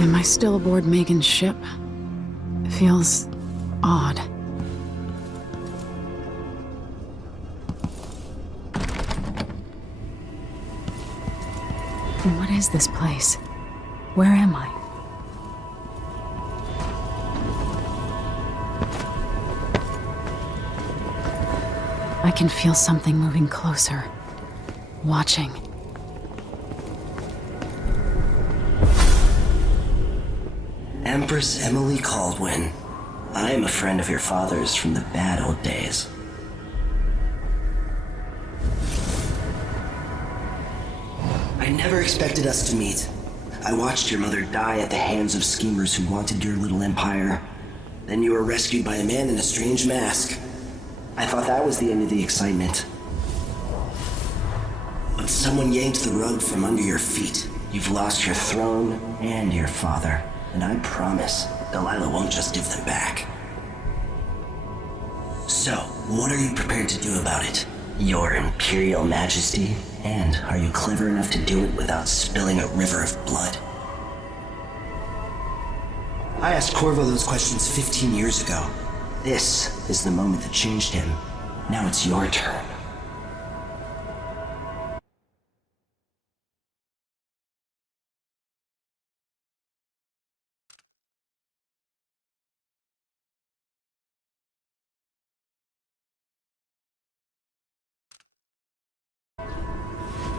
Am I still aboard Megan's ship? It feels odd. What is this place? Where am I? I can feel something moving closer. Watching. Empress Emily Caldwin. I am a friend of your father's from the bad old days. I never expected us to meet. I watched your mother die at the hands of schemers who wanted your little empire. Then you were rescued by a man in a strange mask. I thought that was the end of the excitement. But someone yanked the rug from under your feet. You've lost your throne and your father. And I promise, Delilah won't just give them back. So, what are you prepared to do about it? Your Imperial Majesty? And are you clever enough to do it without spilling a river of blood? I asked Corvo those questions 15 years ago. This is the moment that changed him. Now it's your turn.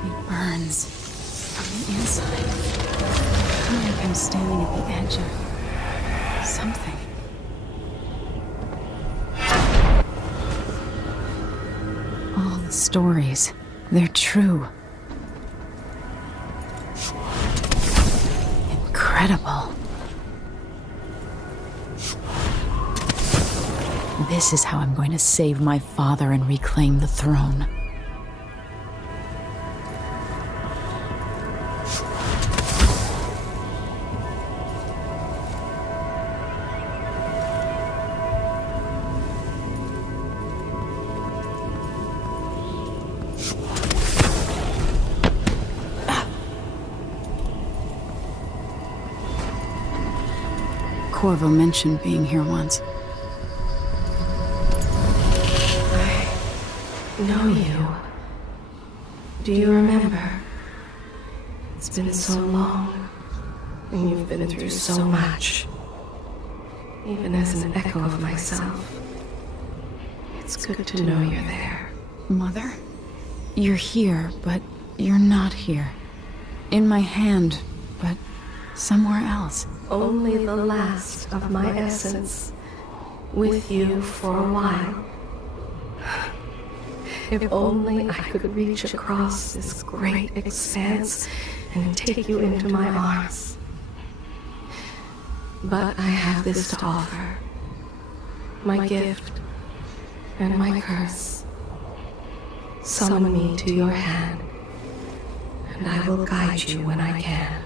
It burns from the inside. I feel like I'm standing at the edge of something. All the stories, they're true. Incredible. This is how I'm going to save my father and reclaim the throne. Corvo mentioned being here once. I know you. Do you remember? It's been so long, and you've been through so much. Even as an echo of myself, it's good to know you're there. Mother? You're here, but you're not here. In my hand, but somewhere else. Only the last of my essence, with you for a while. If only I could reach across this great expanse and take you into my arms. But I have this to offer. My gift and my curse. Summon me to your hand, and I will guide you when I can.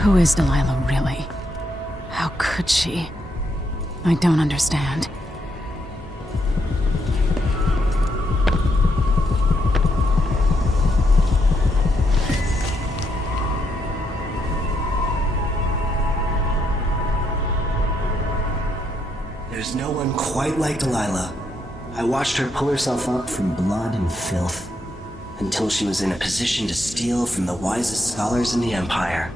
Who is Delilah, really? How could she? I don't understand. There's no one quite like Delilah. I watched her pull herself up from blood and filth, until she was in a position to steal from the wisest scholars in the Empire.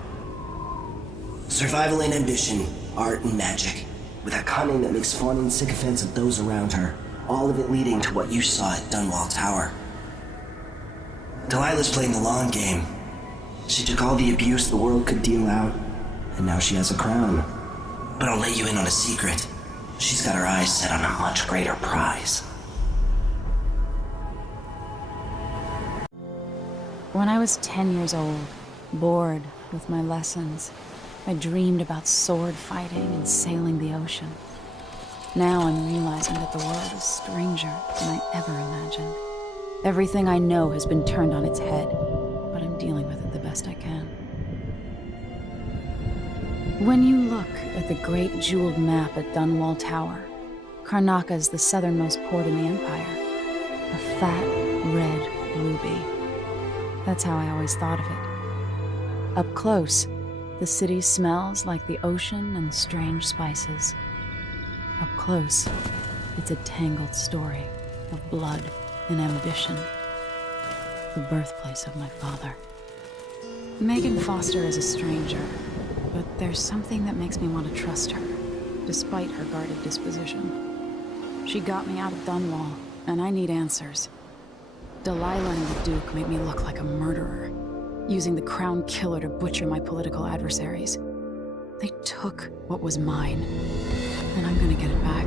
Survival and ambition, art and magic, with a cunning that makes fawning sycophants of those around her. All of it leading to what you saw at Dunwall Tower. Delilah's playing the long game. She took all the abuse the world could deal out, and now she has a crown. But I'll let you in on a secret. She's got her eyes set on a much greater prize. When I was 10 years old, bored with my lessons, I dreamed about sword fighting and sailing the ocean. Now I'm realizing that the world is stranger than I ever imagined. Everything I know has been turned on its head, but I'm dealing with it the best I can. When you look at the great jeweled map at Dunwall Tower, Karnaca is the southernmost port in the Empire. A fat, red ruby. That's how I always thought of it. Up close, the city smells like the ocean and strange spices. Up close, it's a tangled story of blood and ambition. The birthplace of my father. Megan Foster is a stranger, but there's something that makes me want to trust her, despite her guarded disposition. She got me out of Dunwall, and I need answers. Delilah and the Duke made me look like a murderer, using the Crown Killer to butcher my political adversaries. They took what was mine, and I'm gonna get it back.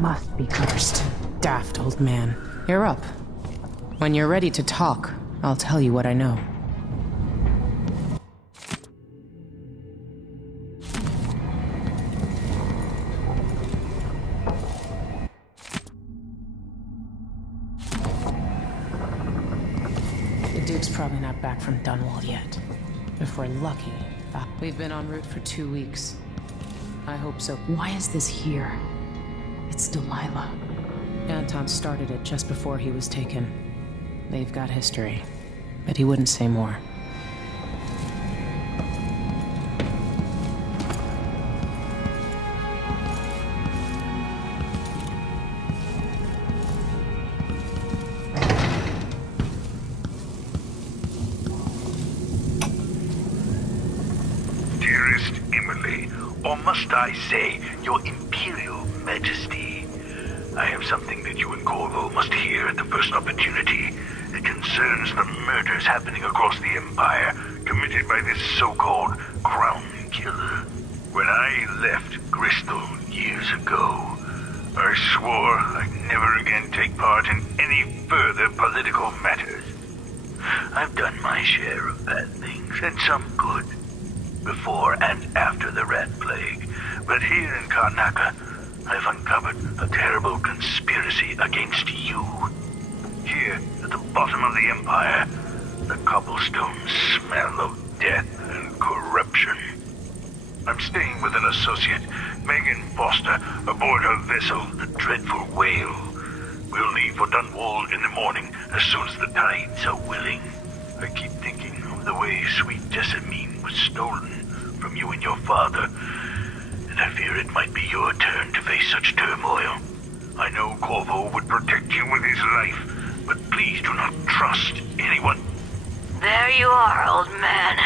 Must be cursed. Daft old man. You're up. When you're ready to talk, I'll tell you what I know. The Duke's probably not back from Dunwall yet. If we're lucky. We've been en route for 2 weeks. I hope so. Why is this here? It's Delilah. Anton started it just before he was taken. They've got history, but he wouldn't say more. Dearest Emily, or must I say, Your Imperial Majesty, I have something that you and Corvo must hear at the first opportunity. It concerns the murders happening across the Empire, committed by this so-called Crown Killer. When I left Bristol years ago, I swore I'd never again take part in any further political matters. I've done my share of bad things, and some good, before and after the Rat Plague. But here in Karnaca, I've uncovered a terrible conspiracy against you. Here, at the bottom of the Empire, the cobblestones smell of death and corruption. I'm staying with an associate, Megan Foster, aboard her vessel, the Dreadful Whale. We'll leave for Dunwall in the morning, as soon as the tides are willing. I keep thinking of the way sweet Jessamine was stolen from you and your father, and I fear it might be your turn to face such turmoil. I know Corvo would protect you with his life, but please do not trust anyone. There you are, old man.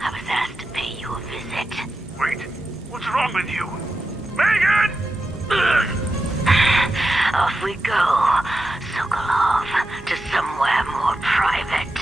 I was asked to pay you a visit. Wait, what's wrong with you? Megan! Ugh. we go, Sokolov, to somewhere more private.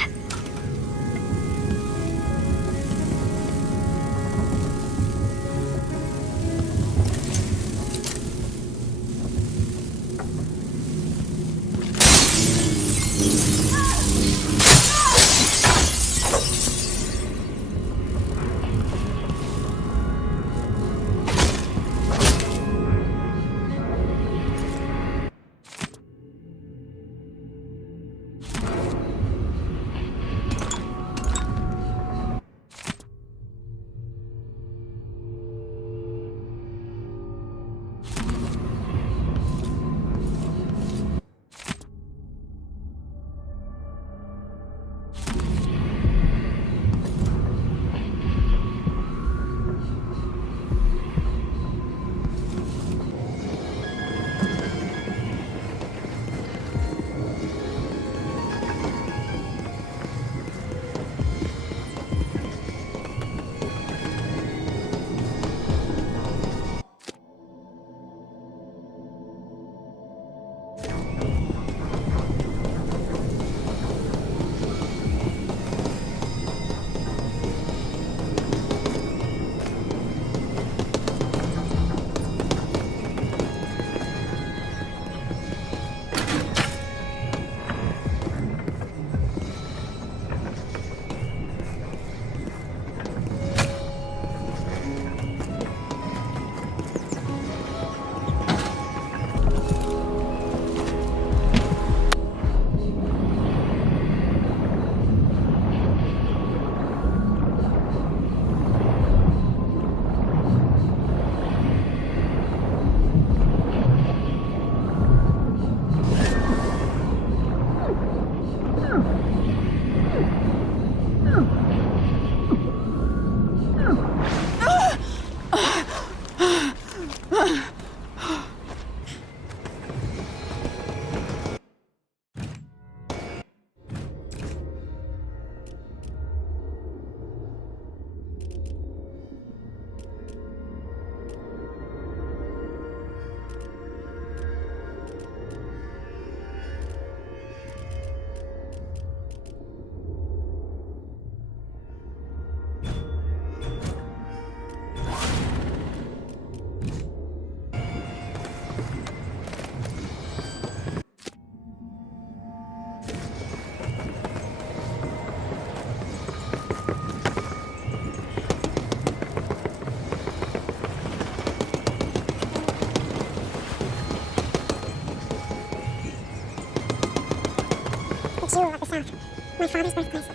Jewel of the South, my father's birthplace.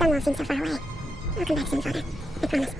Dunwall seems so far away. I'll come back soon, Father. I promise.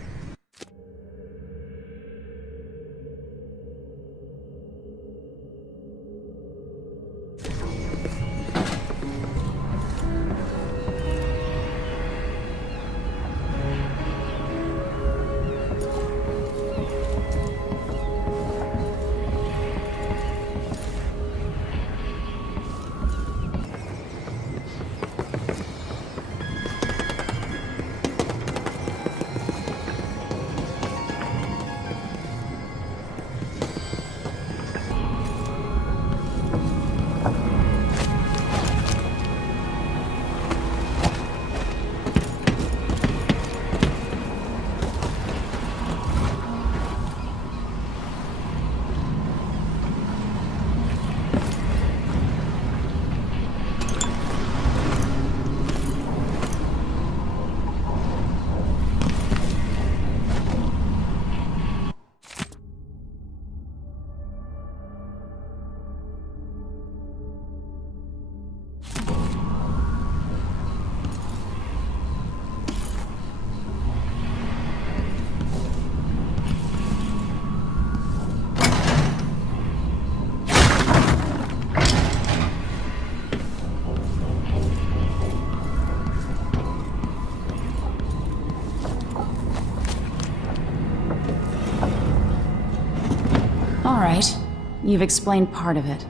All right. You've explained part of it.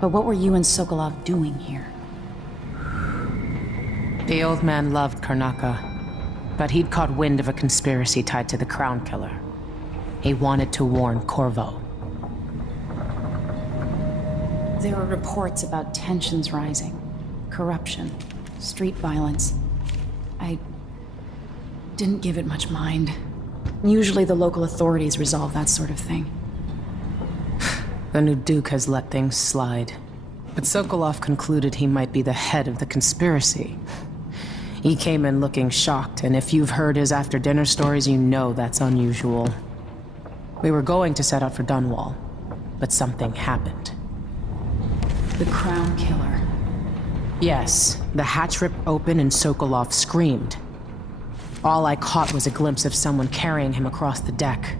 But what were you and Sokolov doing here? The old man loved Karnaca, but he'd caught wind of a conspiracy tied to the Crown Killer. He wanted to warn Corvo. There were reports about tensions rising, corruption, street violence. I didn't give it much mind. Usually the local authorities resolve that sort of thing. The new Duke has let things slide. But Sokolov concluded he might be the head of the conspiracy. He came in looking shocked, and if you've heard his after-dinner stories, you know that's unusual. We were going to set out for Dunwall, but something happened. The Crown Killer. Yes, the hatch ripped open and Sokolov screamed. All I caught was a glimpse of someone carrying him across the deck.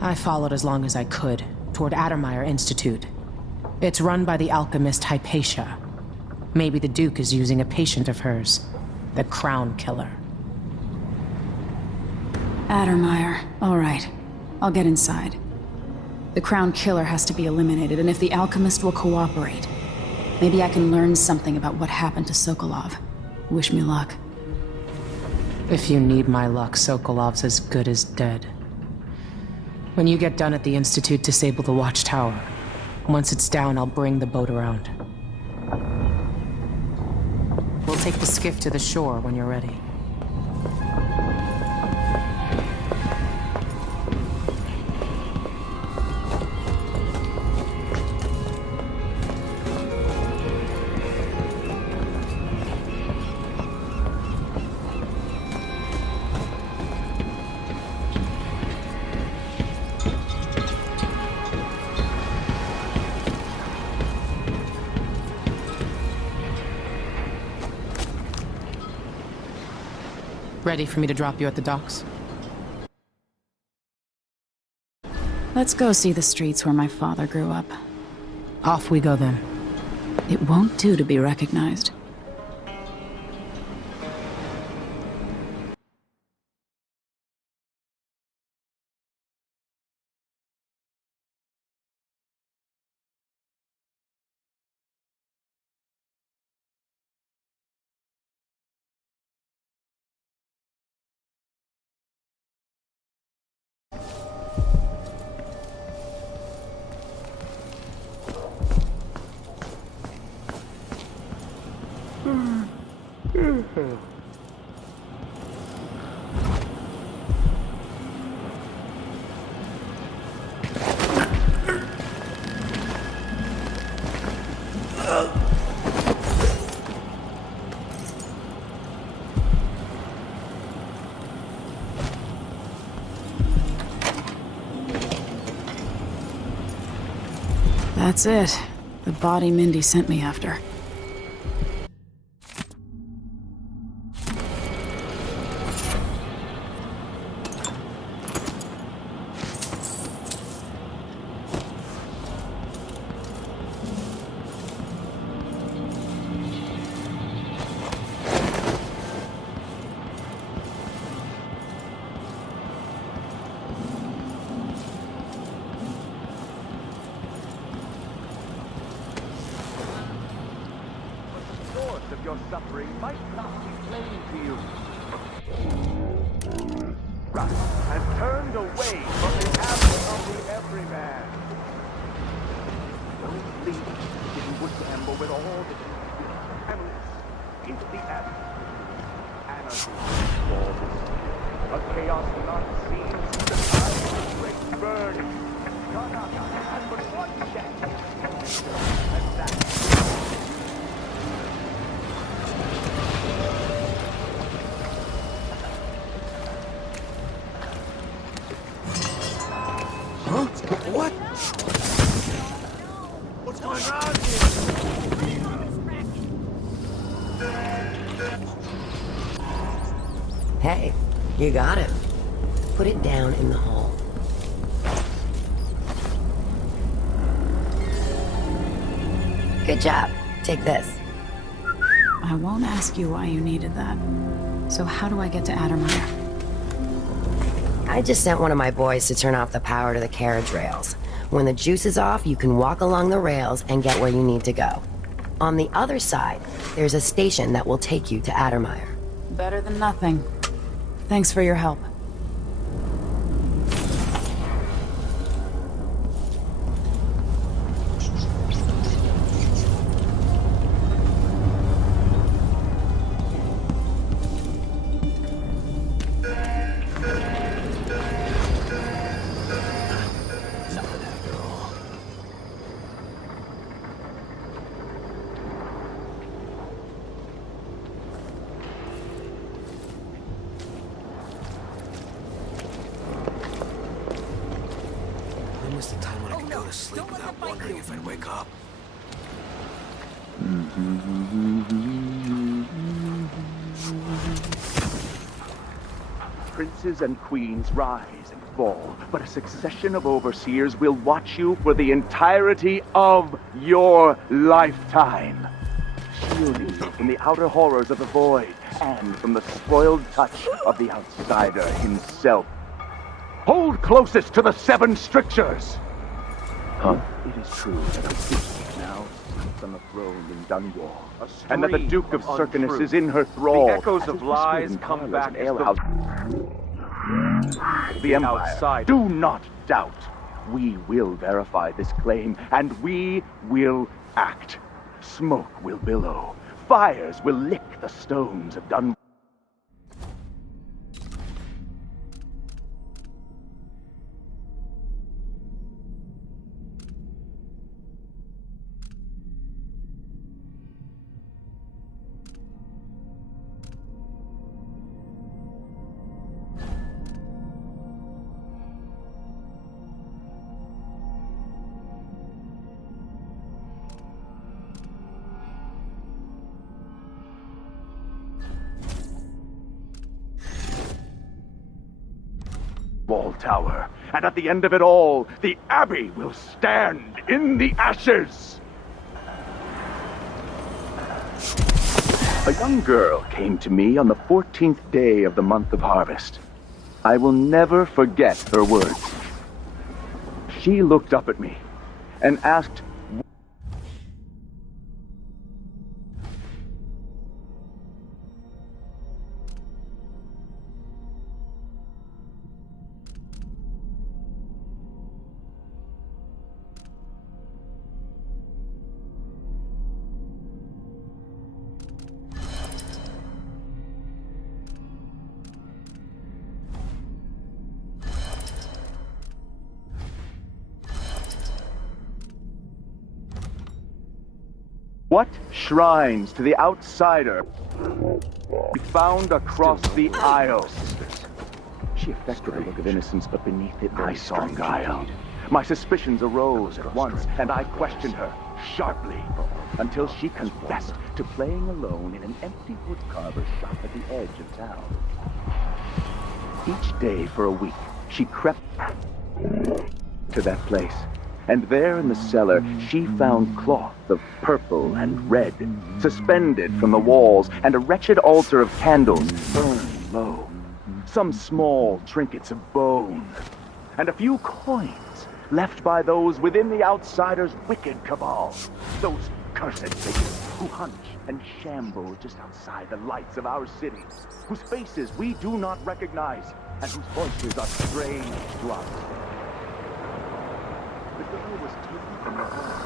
I followed as long as I could, toward Addermeyer Institute. It's run by the alchemist Hypatia. Maybe the Duke is using a patient of hers, the Crown Killer. Addermeyer. All right. I'll get inside. The Crown Killer has to be eliminated, and if the alchemist will cooperate, maybe I can learn something about what happened to Sokolov. Wish me luck. If you need my luck, Sokolov's as good as dead. When you get done at the Institute, disable the watchtower. Once it's down, I'll bring the boat around. We'll take the skiff to the shore when you're ready. Ready for me to drop you at the docks? Let's go see the streets where my father grew up. Off we go then. It won't do to be recognized. That's it. The body Mindy sent me after. Of your suffering might not be plain to you. Right, and turned away from the absence of the everyman. Don't believe that you would gamble with all the families into the anarchy. A chaos not seen since the great burning. Karnaca had but one chance. And that. What? What's going on here? Hey, you got it. Put it down in the hole. Good job. Take this. I won't ask you why you needed that. So how do I get to Addermeyer? I just sent one of my boys to turn off the power to the carriage rails. When the juice is off, you can walk along the rails and get where you need to go. On the other side, there's a station that will take you to Addermire. Better than nothing. Thanks for your help. When was the time when I could go to sleep without wondering if I'd wake up? Princes and queens rise and fall, but a succession of overseers will watch you for the entirety of your lifetime, shielding you from the outer horrors of the void and from the spoiled touch of the outsider himself. Hold closest to the 7 strictures! It is true that a beast now sits on the throne in Dunwall, and that the Duke of Serkinus is in her thrall. The echoes of lies come back as the Empire. Outside. Do not doubt. We will verify this claim, and we will act. Smoke will billow. Fires will lick the stones of Dunwall. Wall Tower, and at the end of it all, the Abbey will stand in the ashes! A young girl came to me on the 14th day of the month of harvest. I will never forget her words. She looked up at me and asked, what shrines to the outsider we found across the Isle? She affected a look of innocence, but beneath it I saw guile. My suspicions arose at once, and I questioned her sharply until she confessed to playing alone in an empty woodcarver shop at the edge of town. Each day for a week, she crept to that place. And there in the cellar, she found cloth of purple and red, suspended from the walls, and a wretched altar of candles burned low. Some small trinkets of bone, and a few coins left by those within the outsider's wicked cabal. Those cursed figures who hunch and shamble just outside the lights of our city, whose faces we do not recognize, and whose voices are strange to us. The girl was taken from her home.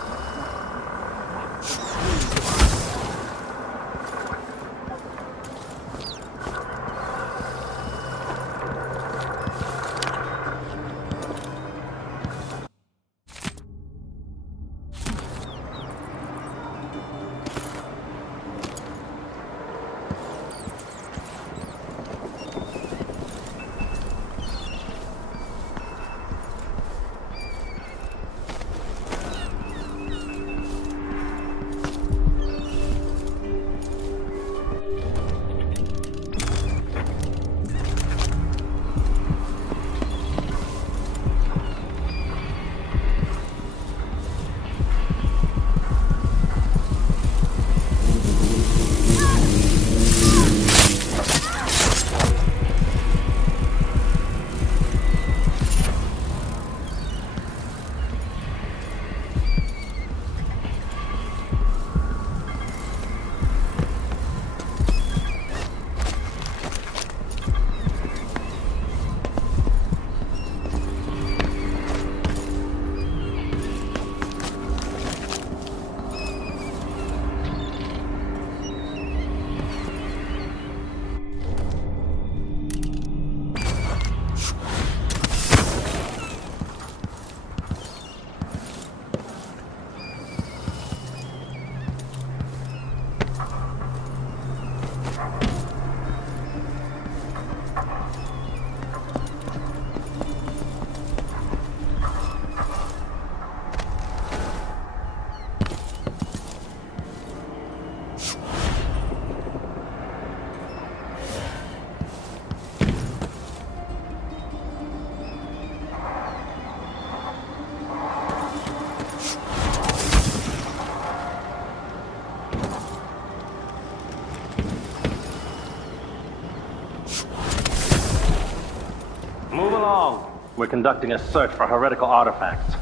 Move along. We're conducting a search for heretical artifacts.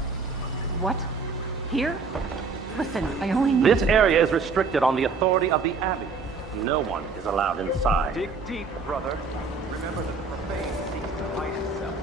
What? Here? Listen, I only need This area is restricted on the authority of the Abbey. No one is allowed inside. Dig deep, brother. Remember that the profane seeks to hide itself.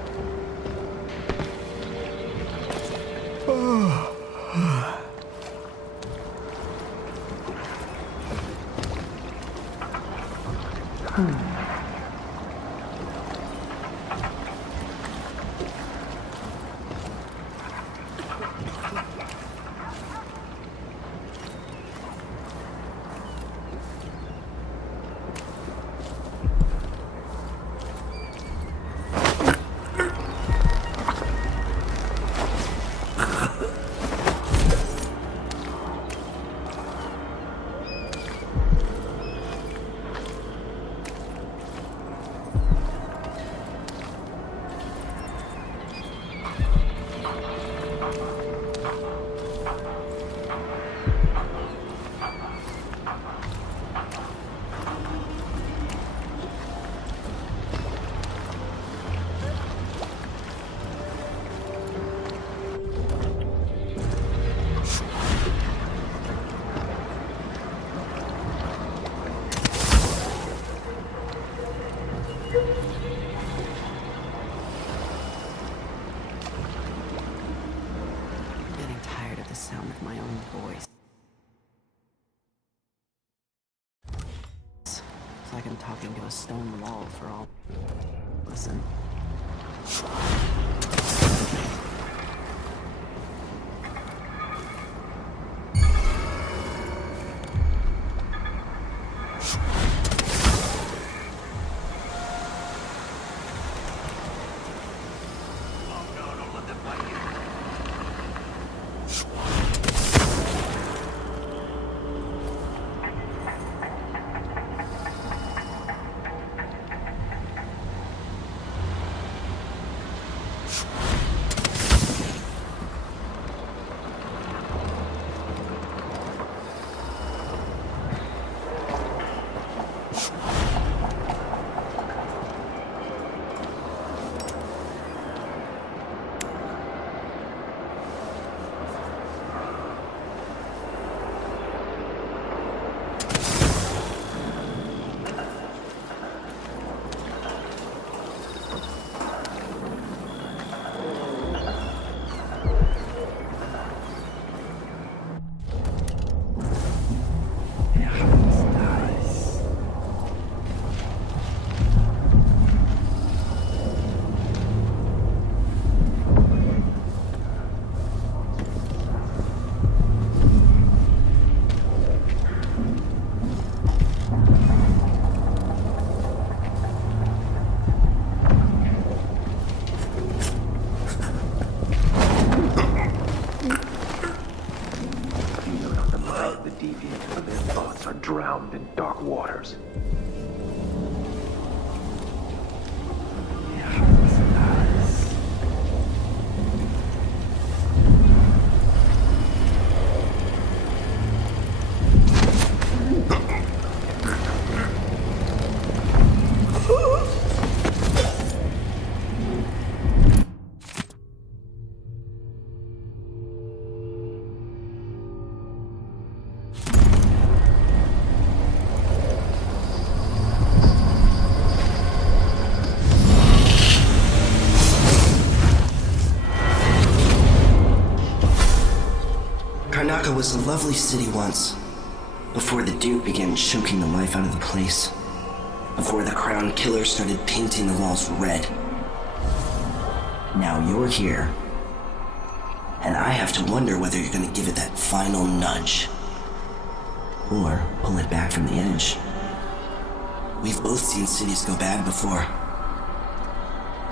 Getting tired of the sound of my own voice. It's like I'm talking to a stone wall for all. Listen. Drowned in dark waters. Karnaca was a lovely city once, before the Duke began choking the life out of the place, before the Crown Killer started painting the walls red. Now you're here, and I have to wonder whether you're gonna give it that final nudge, or pull it back from the edge. We've both seen cities go bad before.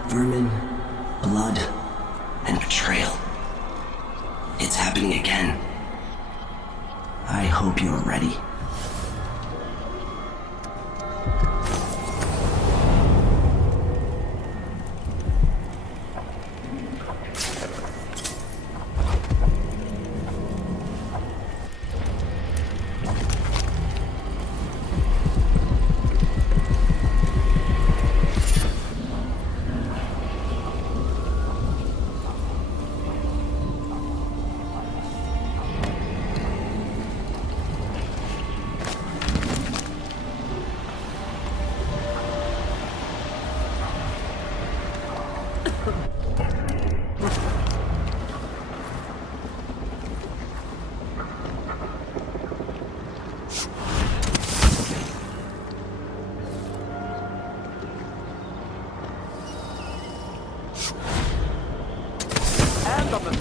Vermin, blood, and betrayal. It's happening again. I hope you're ready.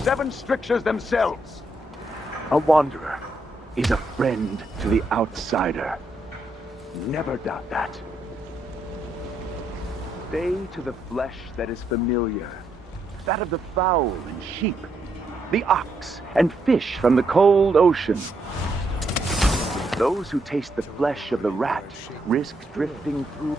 Seven strictures themselves. A wanderer is a friend to the outsider. Never doubt that. Stay to the flesh that is familiar, that of the fowl and sheep, the ox and fish from the cold ocean. Those who taste the flesh of the rat risk drifting through.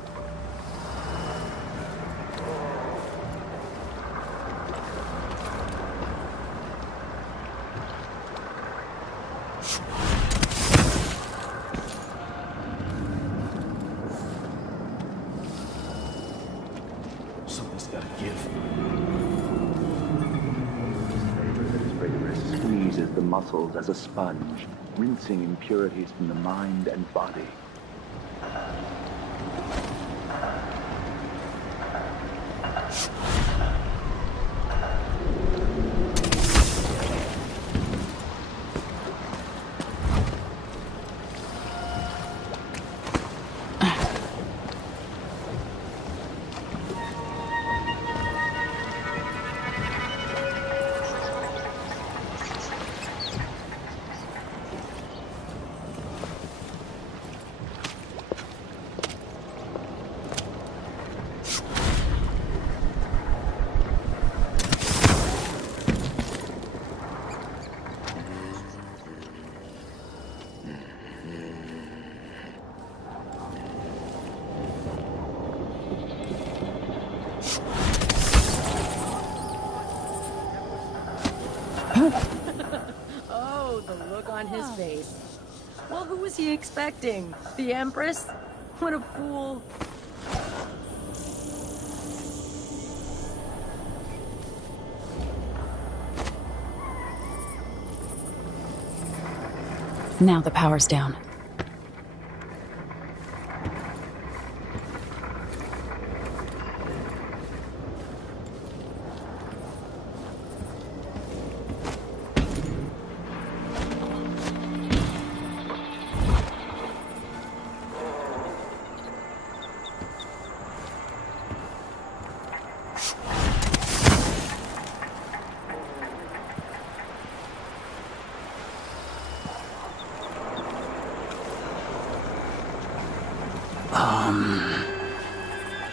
Something's gotta give. Squeezes the muscles as a sponge, rinsing impurities from the mind and body. Oh, the look on his face. Well, who was he expecting? The Empress? What a fool. Now the power's down.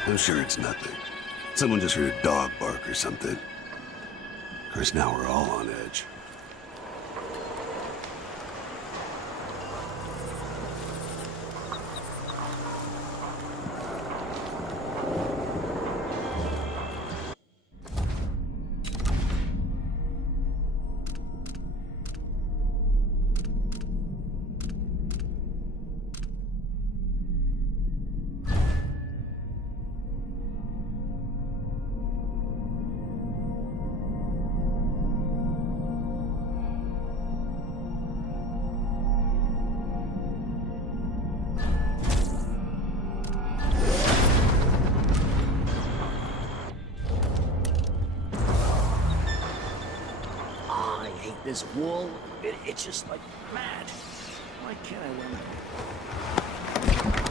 I'm sure it's nothing. Someone just heard a dog bark or something. Of course, now we're all on edge. his wool. It itches like mad. Why can't I learn?